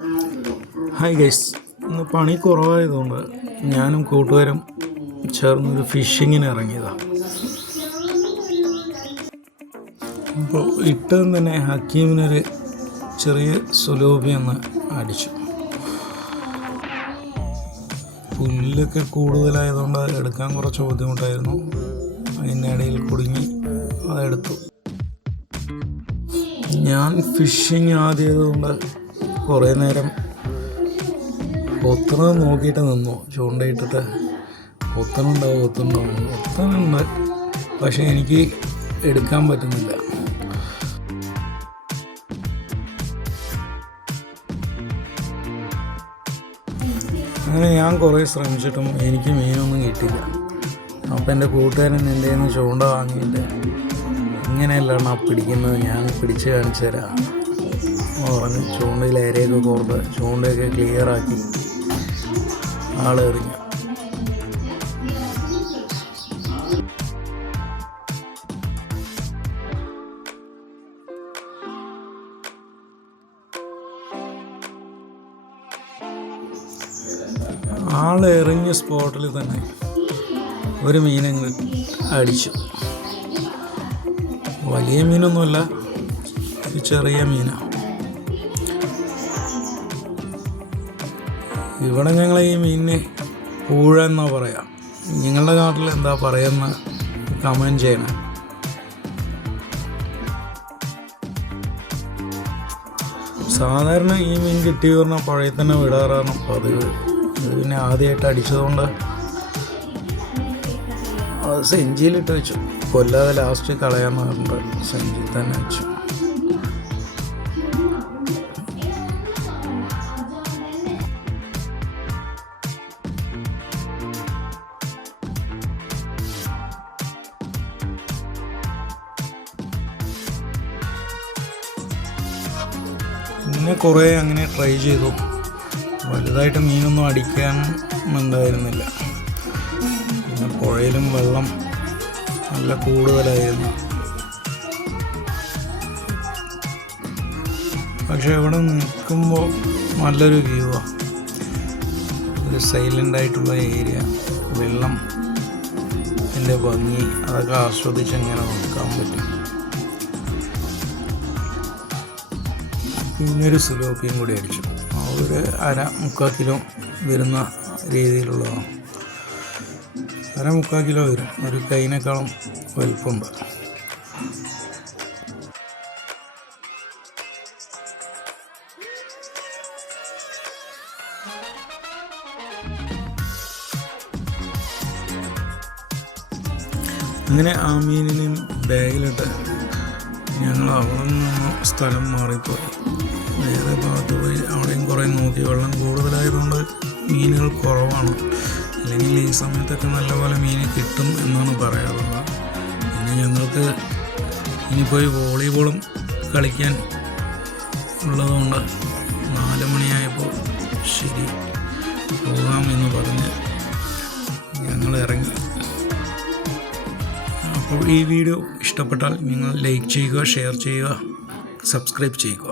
Hi guys, ഇന്ന് പണി കുറവായതുകൊണ്ട് ഞാനും കൂട്ടുകാരും ചേർന്നൊരു ഫിഷിങ്ങിന് ഇറങ്ങിയതാണ്. അപ്പോൾ ഇട്ടതും തന്നെ ഹക്കീമിനൊരു ചെറിയ സുലോഭി ഒന്ന് അടിച്ചു. പുല്ലൊക്കെ കൂടുതലായതുകൊണ്ട് എടുക്കാൻ കുറച്ച് ബുദ്ധിമുട്ടായിരുന്നു. അതിൻ്റെ ഇടയിൽ കുടുങ്ങി അതെടുത്തു. ഞാൻ ഫിഷിങ് ആദ്യമായതുകൊണ്ട് കുറേ നേരം ഒത്തണം നോക്കിയിട്ട് നിന്നു. ചൂണ്ടയിട്ടിട്ട് ഒത്തനുണ്ട്, പക്ഷെ എനിക്ക് എടുക്കാൻ പറ്റുന്നില്ല. അങ്ങനെ ഞാൻ കുറേ ശ്രമിച്ചിട്ടും എനിക്ക് മീനൊന്നും കിട്ടിയില്ല. അപ്പം എൻ്റെ കൂട്ടുകാരൻ എൻ്റെ കയ്യിൽ നിന്ന് ചൂണ്ട വാങ്ങിയിട്ട് ഇങ്ങനെയല്ലാണ് പിടിക്കുന്നത്, ഞാൻ പിടിച്ച് കാണിച്ചു തരാം പറഞ്ഞ് ചൂണ്ടയിൽ അരയൊക്കെ കോർത്ത് ചൂണ്ടയൊക്കെ ക്ലിയറാക്കി ആളെറിഞ്ഞു. ആളെറിഞ്ഞ സ്പോട്ടിൽ തന്നെ ഒരു മീനങ്ങ് അടിച്ചു. വലിയ മീനൊന്നുമല്ല, ചെറിയ മീനാണ്. ഇവിടെ ഞങ്ങൾ ഈ മീനിനെ പൂഴ എന്നാ പറയാം. നിങ്ങളുടെ നാട്ടിൽ എന്താ പറയുന്ന കമൻറ്റ് ചെയ്യണം. സാധാരണ ഈ മീൻ കിട്ടി പറഞ്ഞാൽ പുഴയിൽ തന്നെ വിടാറാണ് പതിവ്. ഇത് പിന്നെ ആദ്യമായിട്ട് അടിച്ചതുകൊണ്ട് അത് സെഞ്ചിയിലിട്ട് വെച്ചു. കൊല്ലാതെ ലാസ്റ്റ് കളയാമെന്ന് പറഞ്ഞിട്ട് സെഞ്ചിയിൽ തന്നെ വെച്ചു. പിന്നെ കുറേ അങ്ങനെ ട്രൈ ചെയ്തു. വലുതായിട്ട് മീനൊന്നും അടിക്കാൻ ഉണ്ടായിരുന്നില്ല. പിന്നെ പുഴയിലും വെള്ളം നല്ല കൂടുതലായിരുന്നു. പക്ഷെ ഇവിടെ നിൽക്കുമ്പോൾ നല്ലൊരു വ്യൂവാണ്. ഒരു സൈലൻ്റായിട്ടുള്ള ഏരിയ, വെള്ളം എൻ്റെ ഭംഗി അതൊക്കെ ആസ്വദിച്ച് ഇങ്ങനെ നിൽക്കാൻ പറ്റും. പിന്നൊരു സുലോപ്പിയും കൂടി അടിച്ചു. ഒരു 1/2-3 കിലോ വരുന്ന രീതിയിലുള്ളതാണ്. 1/2-3 കിലോ വരും. ഒരു കൈനേക്കാളും വലുപ്പമുണ്ട്. അങ്ങനെ ആ മീനിനെയും ബാഗിലിട്ട് ഞങ്ങൾ അവിടെ നിന്ന് സ്ഥലം മാറിപ്പോയി. വേറെ ഭാഗത്ത് പോയി അവിടെയും കുറേ നോക്കി. വെള്ളം കൂടുതലായതുകൊണ്ട് മീനുകൾ കുറവാണ്. അല്ലെങ്കിൽ ഈ സമയത്തൊക്കെ നല്ലപോലെ മീൻ കിട്ടും എന്നാണ് പറയാറുള്ളത്. പിന്നെ ഞങ്ങൾക്ക് ഇനി പോയി വോളിബോളും കളിക്കാൻ ഉള്ളതുകൊണ്ട് 4 മണിയായപ്പോൾ ശരി പോകാം എന്ന് പറഞ്ഞ് ഞങ്ങൾ ഇറങ്ങി. അപ്പോൾ ഈ വീഡിയോ ഇഷ്ടപ്പെട്ടാൽ നിങ്ങൾ ലൈക്ക് ചെയ്യുക, ഷെയർ ചെയ്യുക, സബ്സ്ക്രൈബ് ചെയ്യുക.